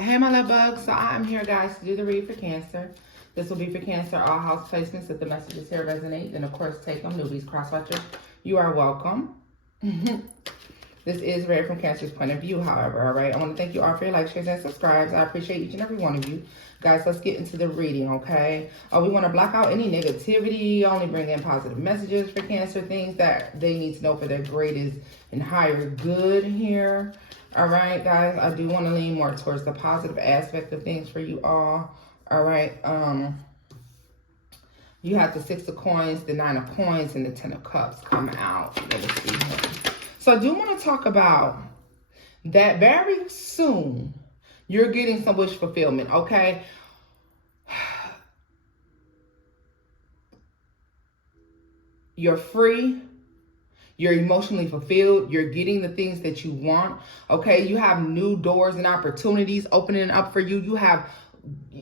Hey, my love bugs. So I'm here, guys, to do the read for Cancer. This will be for Cancer, all house placements. If the messages here resonate, then of course take them. Newbies, cross-watchers, you are welcome. This is read from Cancer's point of view, however, all right? I want to thank you all for your likes, shares, and subscribes. I appreciate each and every one of you. Guys, let's get into the reading, okay? We want to block out any negativity, only bring in positive messages for Cancer, things that they need to know for their greatest and higher good here. All right, guys, I do want to lean more towards the positive aspect of things for you all. All right, you have the 6 of coins, the 9 of coins, and the 10 of cups come out. Let us see here. So I do want to talk about that very soon you're getting some wish fulfillment, okay? You're free. You're emotionally fulfilled. You're getting the things that you want. Okay. You have new doors and opportunities opening up for you. You have,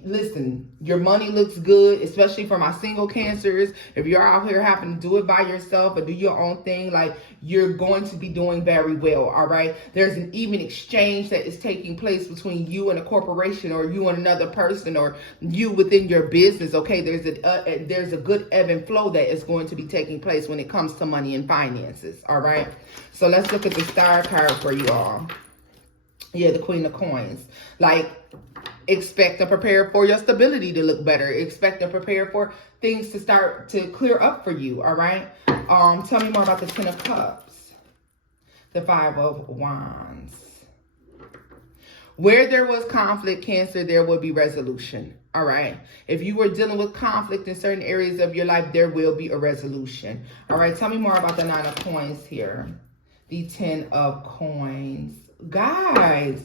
listen, your money looks good, especially for my single Cancers. If you're out here having to do it by yourself or do your own thing, like, you're going to be doing very well. All right. There's an even exchange that is taking place between you and a corporation, or you and another person, or you within your business. Okay. There's a good ebb and flow that is going to be taking place when it comes to money and finances. All right. So let's look at the star card for you all. Yeah, the Queen of Coins. Like, expect and prepare for your stability to look better. Expect and prepare for things to start to clear up for you. All right. Tell me more about the 10 of Cups, the 5 of Wands. Where there was conflict, Cancer, there will be resolution. All right. If you were dealing with conflict in certain areas of your life, there will be a resolution. All right. Tell me more about the 9 of Coins here, the 10 of Coins. Guys,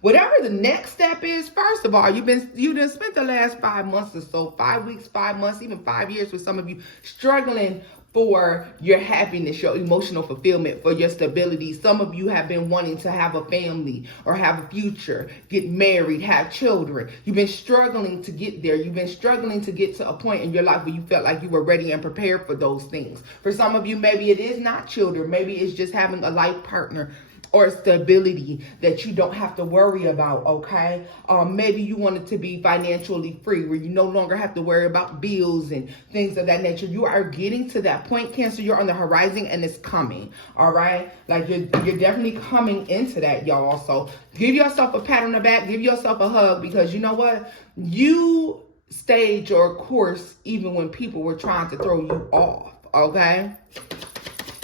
whatever the next step is, first of all, you've done spent the last 5 months or so, 5 weeks, 5 months, even 5 years with some of you struggling for your happiness, your emotional fulfillment, for your stability. Some of you have been wanting to have a family or have a future, get married, have children. You've been struggling to get there. You've been struggling to get to a point in your life where you felt like you were ready and prepared for those things. For some of you, maybe it is not children. Maybe it's just having a life partner or stability that you don't have to worry about, okay? Maybe you want it to be financially free, where you no longer have to worry about bills and things of that nature. You are getting to that point, Cancer. You're on the horizon and it's coming, all right? Like, you're definitely coming into that, y'all. So give yourself a pat on the back, give yourself a hug, because you know what? You stayed your course even when people were trying to throw you off, okay?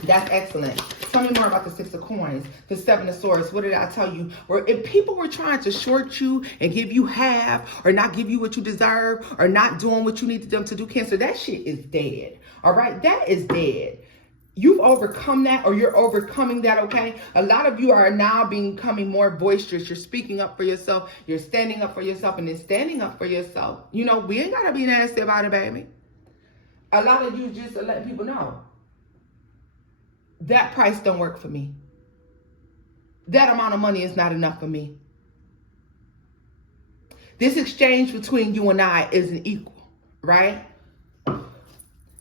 That's excellent. Tell me more about the 6 of Coins, the 7 of Swords. What did I tell you? Or if people were trying to short you and give you half, or not give you what you deserve, or not doing what you needed them to do, Cancer, that shit is dead. All right? That is dead. You've overcome that, or you're overcoming that, okay? A lot of you are now becoming more boisterous. You're speaking up for yourself. You're standing up for yourself, and then standing up for yourself. You know, we ain't got to be nasty about it, baby. A lot of you just let people know, that price don't work for me. That amount of money is not enough for me. This exchange between you and I isn't equal, right?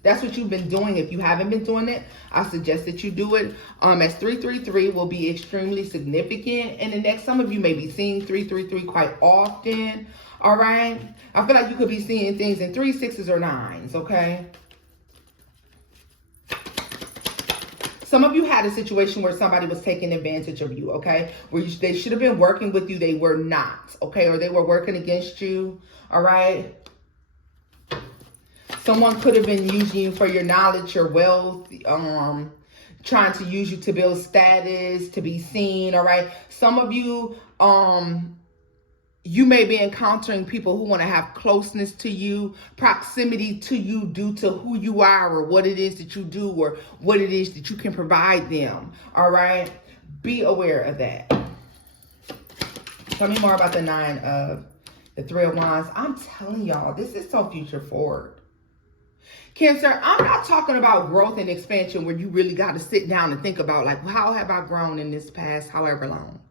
That's what you've been doing. If you haven't been doing it, I suggest that you do it. As 333 will be extremely significant in the next. Some of you may be seeing 333 quite often, all right? I feel like you could be seeing things in 3, 6s, or 9s, okay? Some of you had a situation where somebody was taking advantage of you, okay? Where they should have been working with you, they were not, okay? Or they were working against you, all right? Someone could have been using you for your knowledge, your wealth, trying to use you to build status, to be seen, all right? Some of you, you may be encountering people who want to have closeness to you, proximity to you due to who you are, or what it is that you do, or what it is that you can provide them. All right. Be aware of that. Tell me more about the 3 of Wands. I'm telling y'all, this is so future forward. Cancer, I'm not talking about growth and expansion where you really got to sit down and think about, like, how have I grown in this past however long?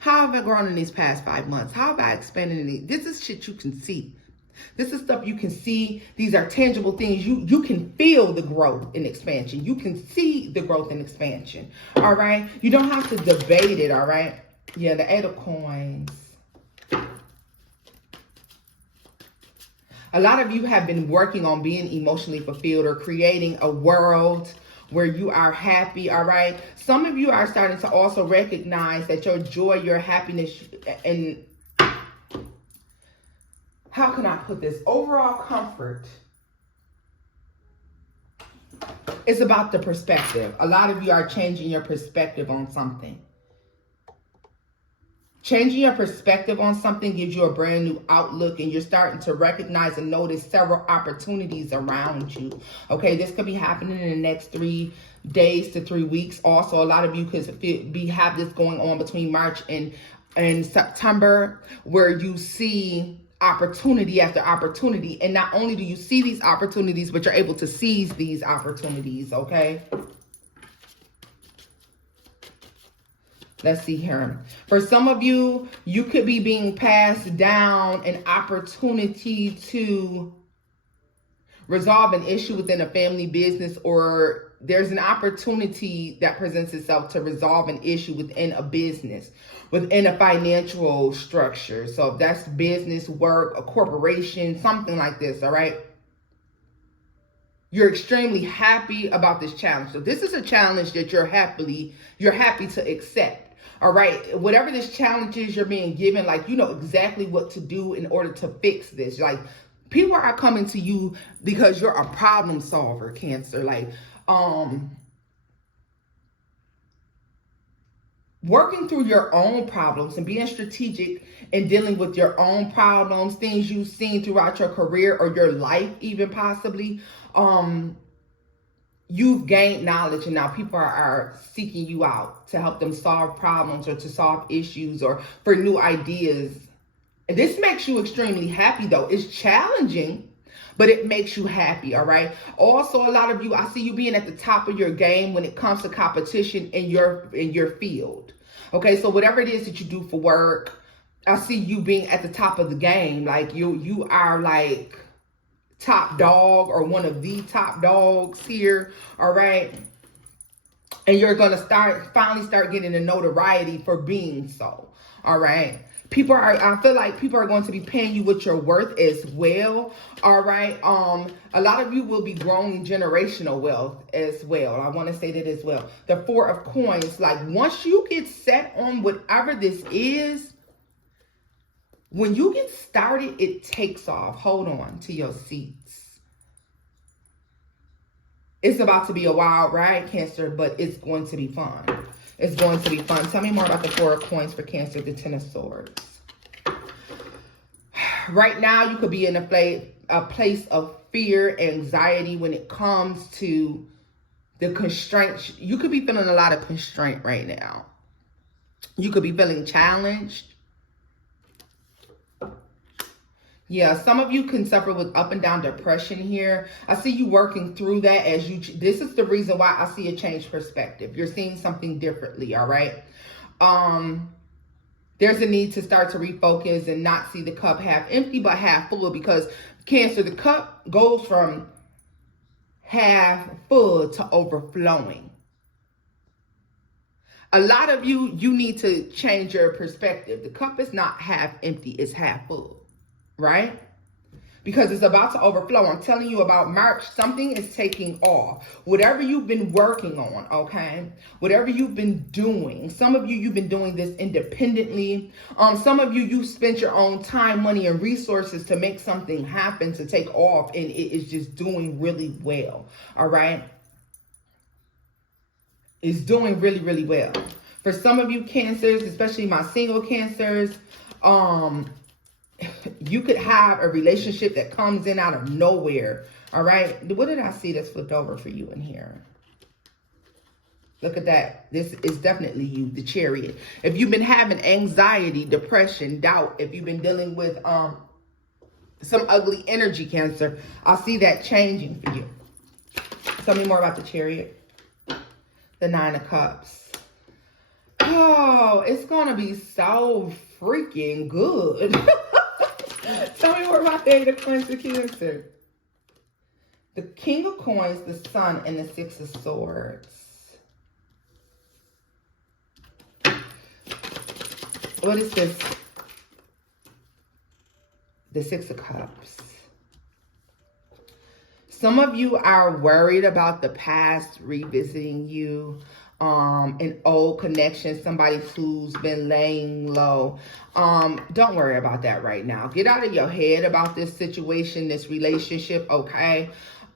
How have I grown in these past 5 months? How have I expanded in these? This is shit you can see. This is stuff you can see. These are tangible things. You can feel the growth and expansion. You can see the growth and expansion. All right. You don't have to debate it. All right. Yeah, the Eight of Coins. A lot of you have been working on being emotionally fulfilled or creating a world where you are happy, all right? Some of you are starting to also recognize that your joy, your happiness, and how can I put this? Overall comfort is about the perspective. A lot of you are changing your perspective on something. Changing your perspective on something gives you a brand new outlook, and you're starting to recognize and notice several opportunities around you. Okay, this could be happening in the next 3 days to 3 weeks. Also, a lot of you could have this going on between March and September, where you see opportunity after opportunity. And not only do you see these opportunities, but you're able to seize these opportunities, okay? Let's see here. For some of you, you could be being passed down an opportunity to resolve an issue within a family business, or there's an opportunity that presents itself to resolve an issue within a business, within a financial structure. So if that's business, work, a corporation, something like this, all right? You're extremely happy about this challenge. So this is a challenge that you're happy to accept. All right, whatever this challenge is you're being given, like, you know exactly what to do in order to fix this. Like, people are coming to you because you're a problem solver, Cancer. Like, working through your own problems and being strategic and dealing with your own problems, things you've seen throughout your career or your life, even possibly. You've gained knowledge, and now people are seeking you out to help them solve problems or to solve issues or for new ideas. And this makes you extremely happy, though. It's challenging, but it makes you happy, all right? Also, a lot of you, I see you being at the top of your game when it comes to competition in your field. Okay, so whatever it is that you do for work, I see you being at the top of the game. Like, you are like top dog or one of the top dogs here, all right? And you're going to finally start getting the notoriety for being so, all right? I feel like people are going to be paying you what you're worth as well, all right? A lot of you will be growing generational wealth as well. I want to say that as well. The Four of Coins, like, once you get set on whatever this is, when you get started, it takes off. Hold on to your seats. It's about to be a wild ride, Cancer, but it's going to be fun. It's going to be fun. Tell me more about the Four of Coins for Cancer, the Ten of Swords. Right now, you could be in a place of fear, anxiety when it comes to the constraints. You could be feeling a lot of constraint right now. You could be feeling challenged. Yeah, some of you can suffer with up and down depression here. I see you working through that this is the reason why I see a changed perspective. You're seeing something differently, all right? There's a need to start to refocus and not see the cup half empty, but half full, because Cancer, the cup goes from half full to overflowing. A lot of you need to change your perspective. The cup is not half empty, it's half full. Right? Because it's about to overflow. I'm telling you, about March, something is taking off. Whatever you've been working on, okay? Whatever you've been doing. Some of you, you've been doing this independently. Some of you, you spent your own time, money, and resources to make something happen, to take off, and it is just doing really well, all right? It's doing really, really well. For some of you Cancers, especially my single Cancers, you could have a relationship that comes in out of nowhere, all right? What did I see that's flipped over for you in here? Look at that. This is definitely you, the Chariot. If you've been having anxiety, depression, doubt, if you've been dealing with some ugly energy, Cancer, I see that changing for you. Tell me more about the Chariot. The Nine of Cups. Oh, it's going to be so freaking good. Tell me more about the Eight of Coins, the Cancer. The King of Coins, the Sun, and the Six of Swords. What is this? The Six of Cups. Some of you are worried about the past revisiting you, an old connection, somebody who's been laying low. Don't worry about that right now. Get out of your head about this situation, this relationship, okay?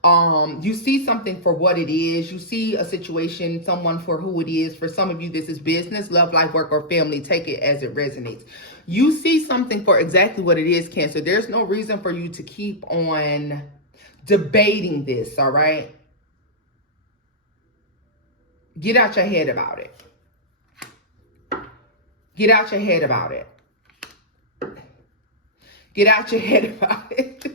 You see something for what it is. You see a situation, someone for who it is. For some of you, this is business, love, life, work, or family. Take it as it resonates. You see something for exactly what it is, Cancer. There's no reason for you to keep on debating this, all right? Get out your head about it. Get out your head about it. Get out your head about it.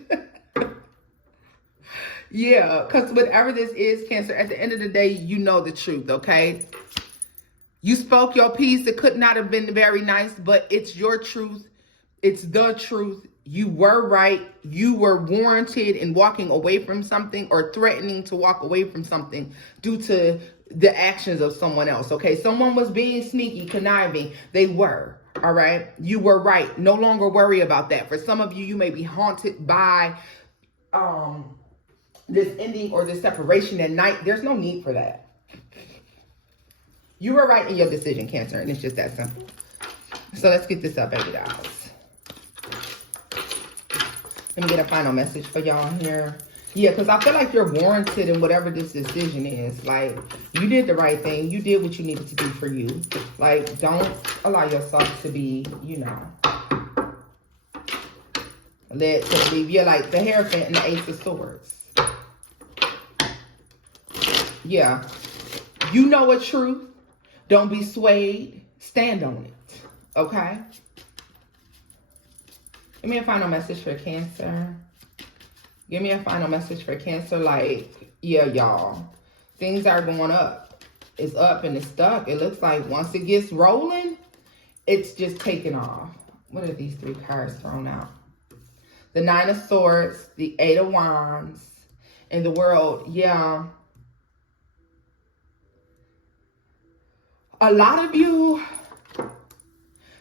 Yeah, because whatever this is, Cancer, at the end of the day, you know the truth, okay? You spoke your piece. It could not have been very nice, but it's your truth. It's the truth. You were right. You were warranted in walking away from something or threatening to walk away from something due to the actions of someone else, okay? Someone was being sneaky, conniving. They were, all right? You were right. No longer worry about that. For some of you, you may be haunted by this ending or this separation at night. There's no need for that. You were right in your decision, Cancer, and it's just that simple. So let's get this up, baby dolls. Let me get a final message for y'all here. Yeah, because I feel like you're warranted in whatever this decision is. Like, you did the right thing. You did what you needed to do for you. Like, don't allow yourself to be, you know, led to believe. You're like the Hierophant and the Ace of Swords. Yeah. You know a truth. Don't be swayed. Stand on it. Okay? Give me a final message for Cancer. Give me a final message for Cancer. Like, yeah, y'all. Things are going up. It's up and it's stuck. It looks like once it gets rolling, it's just taking off. What are these three cards thrown out? The Nine of Swords, the Eight of Wands, and the World. Yeah. A lot of you,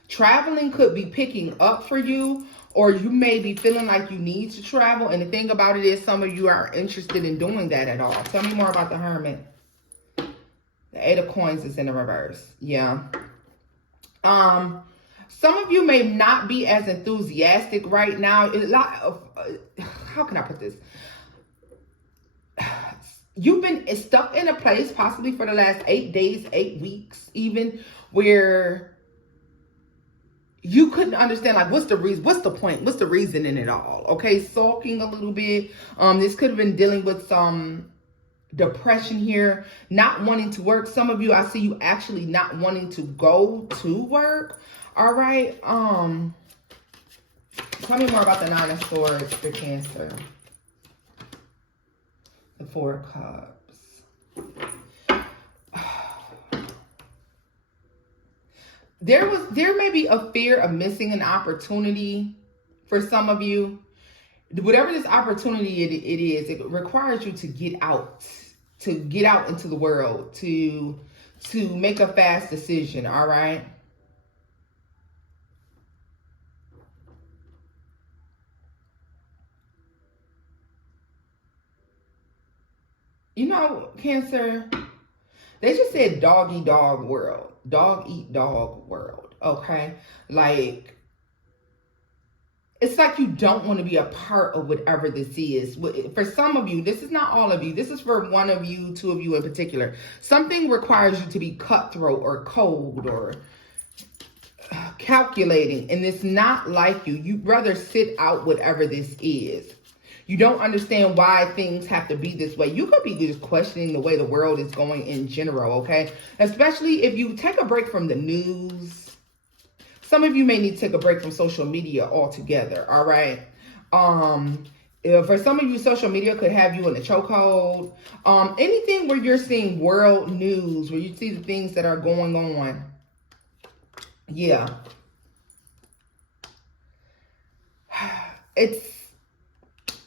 traveling could be picking up for you, or you may be feeling like you need to travel. And the thing about it is some of you are interested in doing that at all. Tell me more about the Hermit. The Eight of Coins is in the reverse. Yeah. Some of you may not be as enthusiastic right now. How can I put this? You've been stuck in a place possibly for the last 8 days, 8 weeks even, where you couldn't understand, like, what's the reason, what's the point, what's the reason in it all, okay? Sulking a little bit. This could have been dealing with some depression here, not wanting to work. Some of you, I see you actually not wanting to go to work, all right? Tell me more about the Nine of Swords for Cancer. The Four of Cups. There may be a fear of missing an opportunity for some of you. Whatever this opportunity it is, it requires you to get out into the world, to make a fast decision, all right? You know, Cancer, they just said dog eat dog world. Dog eat dog world, okay? Like, it's like you don't want to be a part of whatever this is. For some of you, this is not all of you. This is for one of you, two of you in particular. Something requires you to be cutthroat or cold or calculating, and it's not like you. You'd rather sit out whatever this is. You don't understand why things have to be this way. You could be just questioning the way the world is going in general, okay? Especially if you take a break from the news. Some of you may need to take a break from social media altogether, all right? For some of you, social media could have you in a chokehold. Anything where you're seeing world news, where you see the things that are going on. Yeah.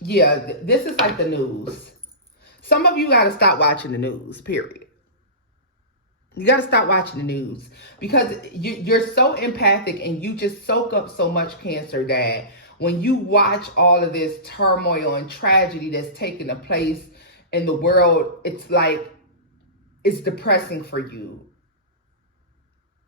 Yeah, this is like the news. Some of you got to stop watching the news, period. You got to stop watching the news, because you're so empathic and you just soak up so much, Cancer, that when you watch all of this turmoil and tragedy that's taking place in the world, it's like, it's depressing for you.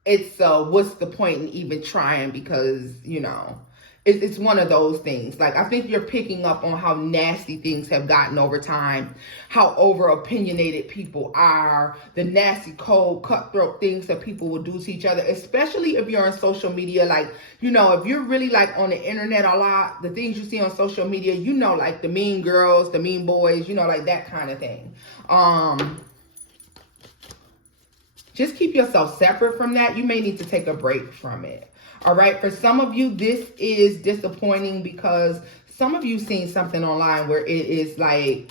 It's what's the point in even trying? Because, you know, it's one of those things. Like, I think you're picking up on how nasty things have gotten over time, how over opinionated people are, the nasty, cold, cutthroat things that people will do to each other, especially if you're on social media. Like, you know, if you're really like on the internet a lot, the things you see on social media, you know, like the mean girls, the mean boys, you know, like that kind of thing. Just keep yourself separate from that. You may need to take a break from it. All right. For some of you, this is disappointing because some of you seen something online where it is like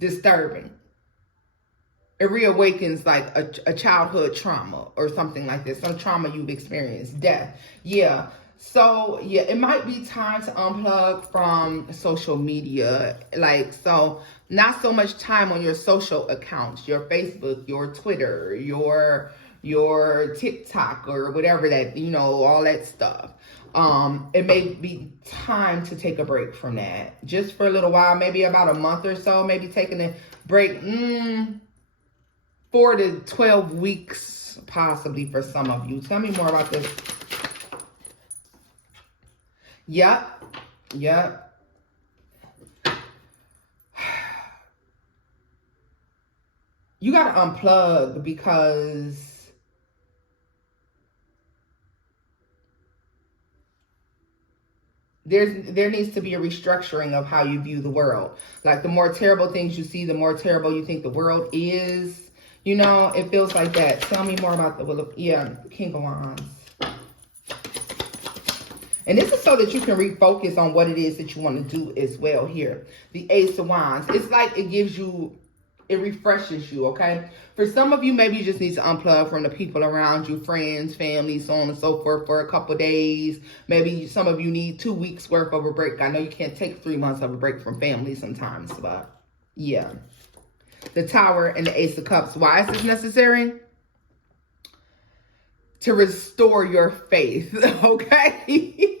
disturbing. It reawakens like a childhood trauma or something like this. Some trauma you've experienced, death. Yeah. So, yeah, it might be time to unplug from social media. Like, so not so much time on your social accounts, your Facebook, your Twitter, your TikTok or whatever that, you know, all that stuff. It may be time to take a break from that just for a little while, maybe about a month or so, maybe taking a break, 4 to 12 weeks, possibly for some of you. Tell me more about this. Yep. You got to unplug because there needs to be a restructuring of how you view the world. Like, the more terrible things you see, the more terrible you think the world is. You know, it feels like that. Tell me more about the King of Wands. And this is so that you can refocus on what it is that you want to do as well here. The Ace of Wands. It's like it gives you, it refreshes you, okay? For some of you, maybe you just need to unplug from the people around you, friends, family, so on and so forth, for a couple of days. Maybe some of you need 2 weeks worth of a break. I know you can't take 3 months of a break from family sometimes, but yeah. The Tower and the Ace of Cups. Why is this necessary? To restore your faith, okay?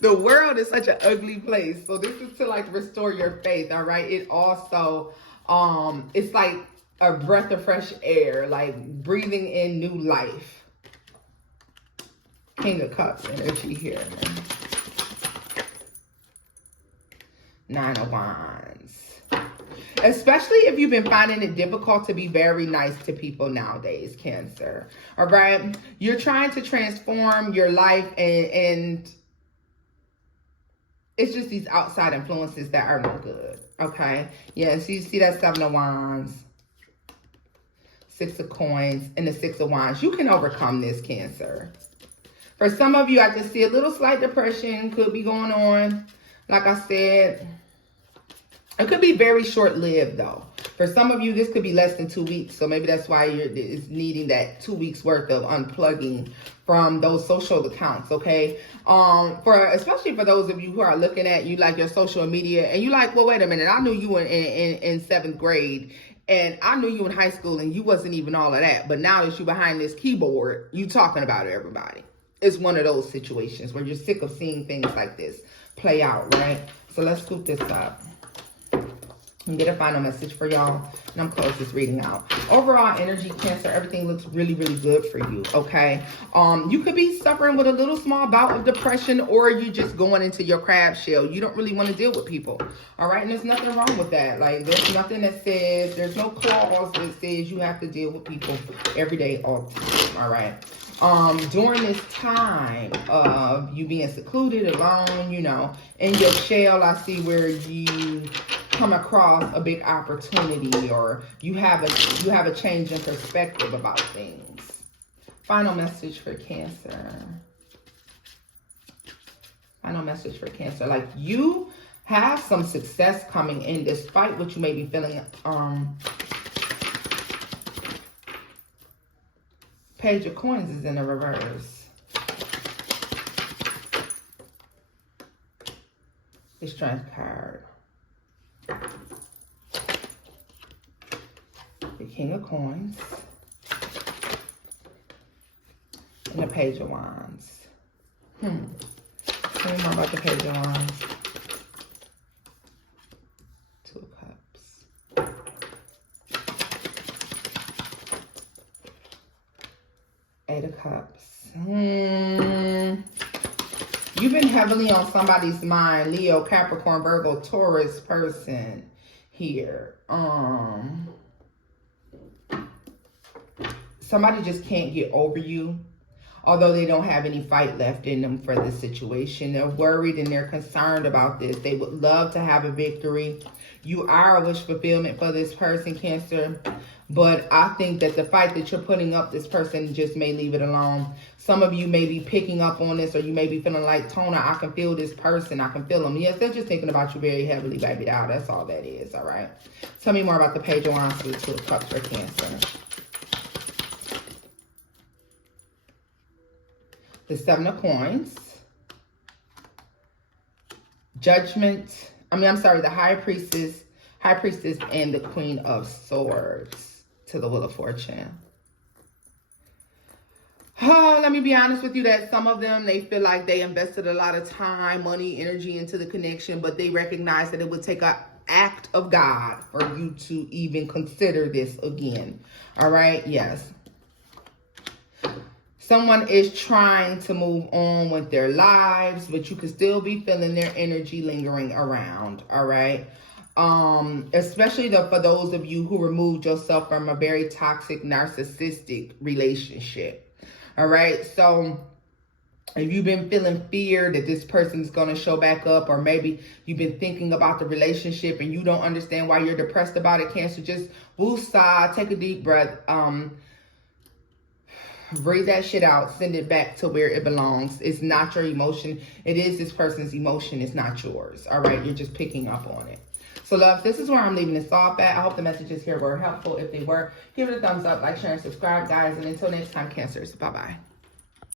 The world is such an ugly place. So this is to like restore your faith, all right? It also, it's like a breath of fresh air, like breathing in new life. King of Cups energy here. Nine of Wands. Especially if you've been finding it difficult to be very nice to people nowadays, Cancer. All right? You're trying to transform your life and it's just these outside influences that are no good. Okay? Yeah, so you see that Seven of Wands, Six of Coins, and the Six of Wands. You can overcome this, Cancer. For some of you, I can see a little slight depression could be going on. Like I said, it could be very short-lived, though. For some of you, this could be less than 2 weeks. So maybe that's why you're needing that 2 weeks worth of unplugging from those social accounts, okay? Especially for those of you who are looking at you like your social media and you like, well, wait a minute. I knew you in 7th grade and I knew you in high school and you wasn't even all of that. But now that you're behind this keyboard, you talking about everybody. It's one of those situations where you're sick of seeing things like this play out, right? So let's scoop this up and get a final message for y'all, and I'm close this reading out. Overall energy, Cancer, everything looks really, really good for you, okay? You could be suffering with a little small bout of depression, or you just going into your crab shell. You don't really want to deal with people, all right? And there's nothing wrong with that. Like, there's nothing that says, there's no clause that says you have to deal with people every day, all the time, all right? During this time of you being secluded, alone, you know, in your shell, I see where you come across a big opportunity or you have a change in perspective about things. Final message for Cancer. Final message for Cancer. Like, you have some success coming in despite what you may be feeling. Page of Coins is in the reverse. The Strength card. The King of Coins. And the Page of Wands. Tell me more about the Page of Wands. Two of Cups. Eight of Cups. You've been heavily on somebody's mind. Leo, Capricorn, Virgo, Taurus person here. Somebody just can't get over you. Although they don't have any fight left in them for this situation. They're worried and they're concerned about this. They would love to have a victory. You are a wish fulfillment for this person, Cancer. But I think that the fight that you're putting up, this person just may leave it alone. Some of you may be picking up on this, or you may be feeling like, Tona, I can feel this person. I can feel them. Yes, they're just thinking about you very heavily, baby doll. That's all that is, all right? Tell me more about the Page of Wands to the Two of Cups for Cancer. The Seven of Coins. Judgment. The High Priestess and the Queen of Swords to the Wheel of Fortune. Oh, let me be honest with you that some of them, they feel like they invested a lot of time, money, energy into the connection, but they recognize that it would take an act of God for you to even consider this again. All right? Yes. Someone is trying to move on with their lives, but you can still be feeling their energy lingering around, all right? Especially for those of you who removed yourself from a very toxic, narcissistic relationship, all right? So if you've been feeling fear that this person's going to show back up, or maybe you've been thinking about the relationship and you don't understand why you're depressed about it, Cancer, just woosah, take a deep breath, breathe that shit out. Send it back to where it belongs. It's not your emotion. It is this person's emotion. It's not yours. All right? You're just picking up on it. So, love, this is where I'm leaving this off at. I hope the messages here were helpful. If they were, give it a thumbs up, like, share, and subscribe, guys. And until next time, Cancers. Bye-bye.